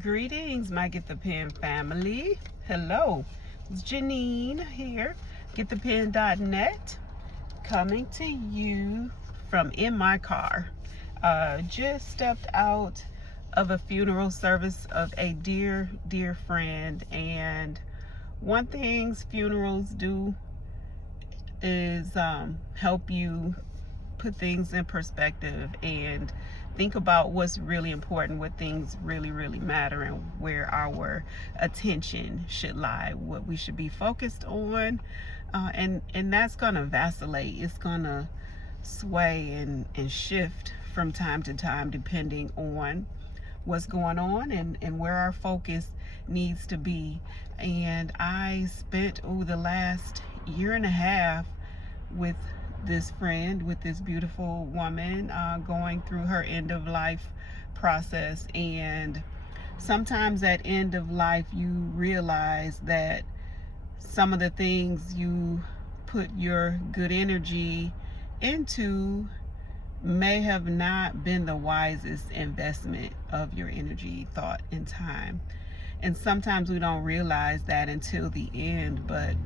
Greetings, my Get the Pen family. Hello, it's Janine here, getthepen.net, coming to you from in my car. Just stepped out of a funeral service of a dear friend, and one thing funerals do is help you put things in perspective and think about what's really important, what things really matter, and where our attention should lie, what we should be focused on. And that's gonna vacillate. It's gonna sway and shift from time to time depending on what's going on and where our focus needs to be. And I spent the last year and a half with this friend, with this beautiful woman, going through her end of life process. And sometimes at end of life you realize that some of the things you put your good energy into may have not been the wisest investment of your energy, thought, and time. And sometimes we don't realize that until the end, but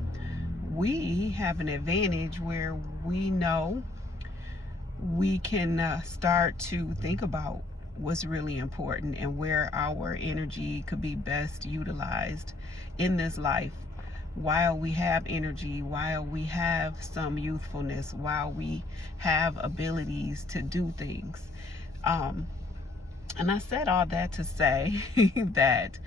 we have an advantage where we know we can start to think about what's really important and where our energy could be best utilized in this life while we have energy, while we have some youthfulness, while we have abilities to do things. And I said all that to say that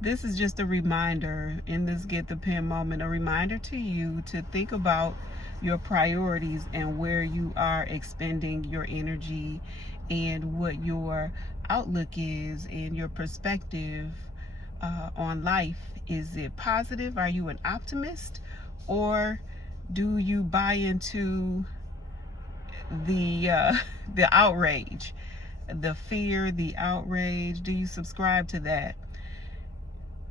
this is just a reminder in this Get the Pen moment, a reminder to you to think about your priorities and where you are expending your energy and what your outlook is and your perspective on life. Is it positive? Are you an optimist? Or do you buy into the outrage, the fear, the outrage? Do you subscribe to that?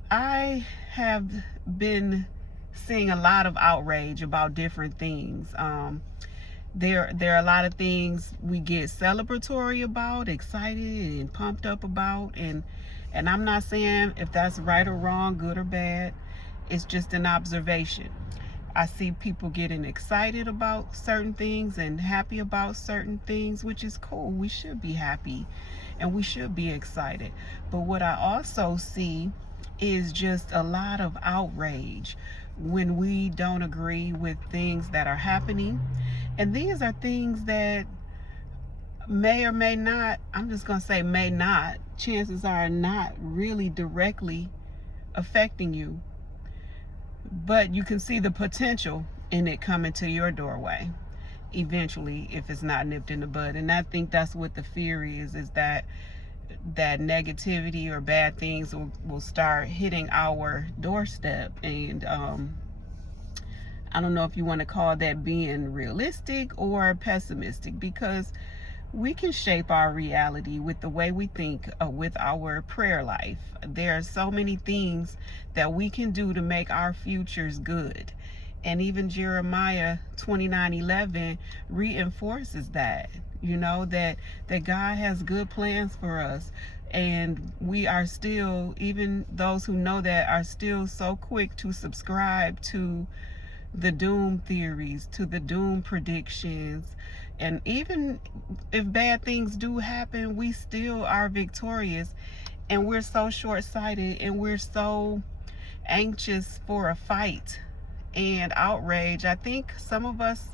I have been seeing a lot of outrage about different things. There are a lot of things we get celebratory about, excited and pumped up about, and I'm not saying if that's right or wrong, good or bad. It's just an observation. I see people getting excited about certain things and happy about certain things, which is cool. We should be happy and we should be excited. But what I also see is just a lot of outrage when we don't agree with things that are happening. And these are things that may or may not, I'm just going to say may not, chances are not really directly affecting you. But you can see the potential in it coming to your doorway eventually if it's not nipped in the bud. And I think that's what the fear is that negativity or bad things will start hitting our doorstep. And I don't know if you want to call that being realistic or pessimistic, because we can shape our reality with the way we think, with our prayer life. There are so many things that we can do to make our futures good. And even Jeremiah 29:11 reinforces that, that God has good plans for us. And we are still, even those who know that, are still so quick to subscribe to the doom theories, to the doom predictions. And even if bad things do happen, we still are victorious. And we're so short-sighted and we're so anxious for a fight and outrage. I think some of us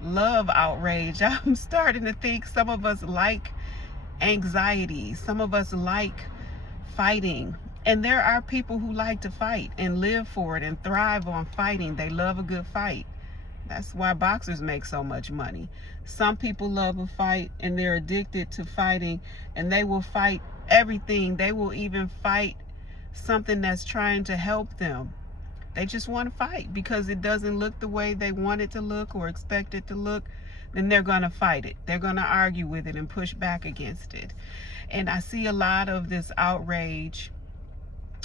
love outrage. I'm starting to think some of us like anxiety. Some of us like fighting. And there are people who like to fight and live for it and thrive on fighting. They love a good fight. That's why boxers make so much money. Some people love a fight and they're addicted to fighting, and they will fight everything. They will even fight something that's trying to help them. They just want to fight because it doesn't look the way they want it to look or expect it to look. Then they're going to fight it. They're going to argue with it and push back against it. And I see a lot of this outrage,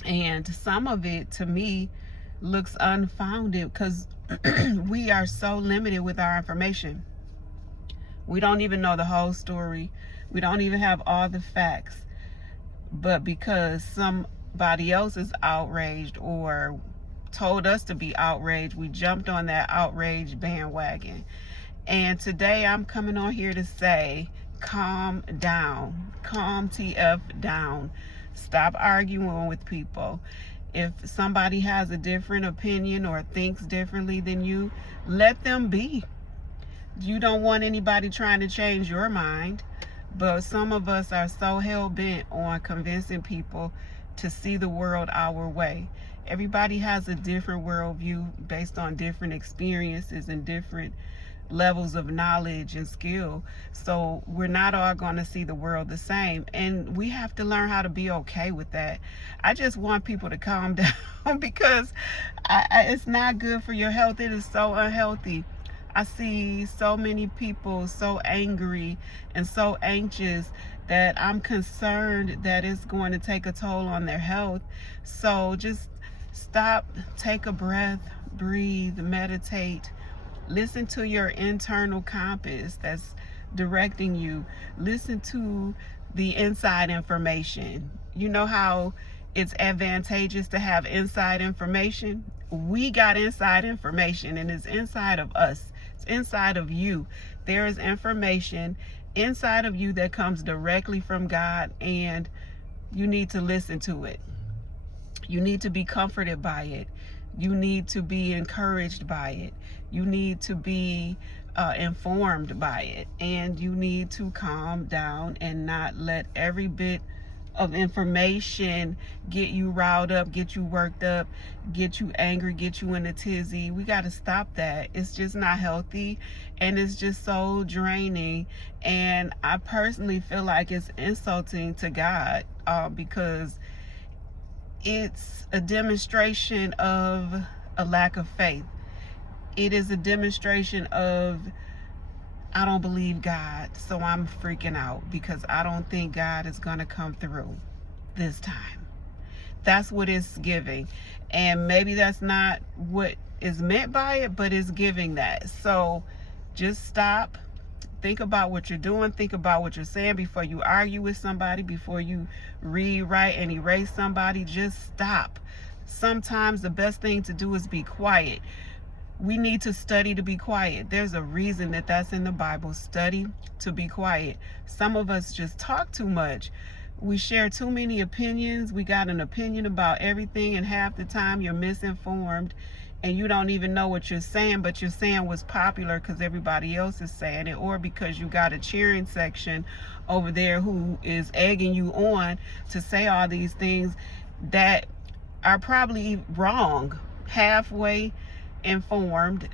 and some of it to me looks unfounded because we are so limited with our information. We don't even know the whole story. We don't even have all the facts. but because somebody else is outraged or told us to be outraged, we jumped on that outrage bandwagon. And today I'm coming on here to say, calm down. Calm TF down. Stop arguing with people. If somebody has a different opinion or thinks differently than you, let them be. You don't want anybody trying to change your mind. But some of us are so hell-bent on convincing people to see the world our way. Everybody has a different worldview based on different experiences and different levels of knowledge and skill. So we're not all going to see the world the same. And we have to learn how to be okay with that. I just want people to calm down because it's not good for your health. It is so unhealthy. I see so many people so angry and so anxious that I'm concerned that it's going to take a toll on their health. So just stop, take a breath, breathe, meditate. Listen to your internal compass that's directing you. Listen to the inside information. You know how it's advantageous to have inside information? We got inside information, and it's inside of us. It's inside of you. There is information inside of you that comes directly from God, and you need to listen to it. You need to be comforted by it. You need to be encouraged by it. You need to be informed by it. And you need to calm down and not let every bit of information get you riled up, get you worked up, get you angry, get you in a tizzy. We got to stop that. It's just not healthy, and it's just so draining. And I personally feel like it's insulting to God because it's a demonstration of a lack of faith. It is a demonstration of, I don't believe God, so I'm freaking out because I don't think God is going to come through this time. That's what it's giving. And maybe that's not what is meant by it, but it's giving that. So just stop. Think about what you're doing. Think about what you're saying before you argue with somebody, before you rewrite and erase somebody. Just stop. Sometimes the best thing to do is be quiet. We need to study to be quiet. There's a reason that that's in the Bible. Study to be quiet. Some of us just talk too much. We share too many opinions. We got an opinion about everything, and half the time you're misinformed and you don't even know what you're saying, but you're saying what's popular because everybody else is saying it, or because you got a cheering section over there who is egging you on to say all these things that are probably wrong. Halfway informed,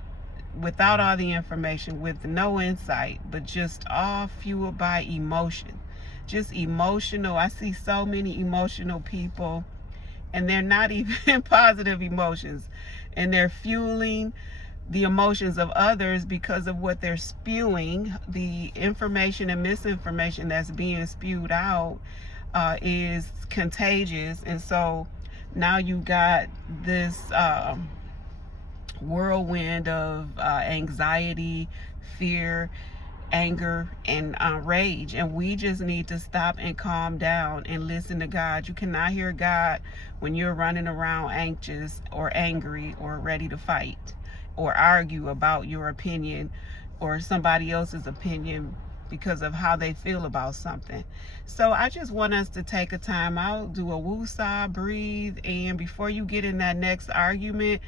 without all the information, with no insight, but just all fueled by emotion. Just emotional. I see so many emotional people, and they're not even positive emotions, and they're fueling the emotions of others because of what they're spewing. The information and misinformation that's being spewed out is contagious, and so now you got this whirlwind of anxiety, fear, anger, and rage. And we just need to stop and calm down and listen to God. You cannot hear God when you're running around anxious or angry or ready to fight or argue about your opinion or somebody else's opinion because of how they feel about something. So I just want us to take a time out, do a woo-saw, breathe, and before you get in that next argument,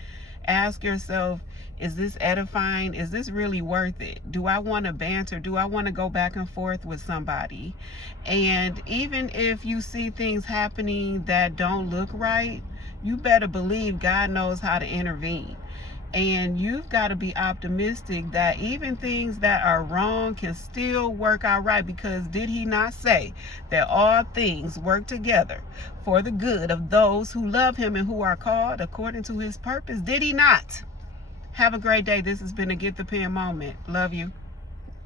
ask yourself, is this edifying? Is this really worth it? Do I want to banter? Do I want to go back and forth with somebody? And even if you see things happening that don't look right, you better believe God knows how to intervene. And you've got to be optimistic that even things that are wrong can still work out right, because did he not say that all things work together for the good of those who love him and who are called according to his purpose? Did he not? Have a great day. This has been a Get the Pen moment. Love you.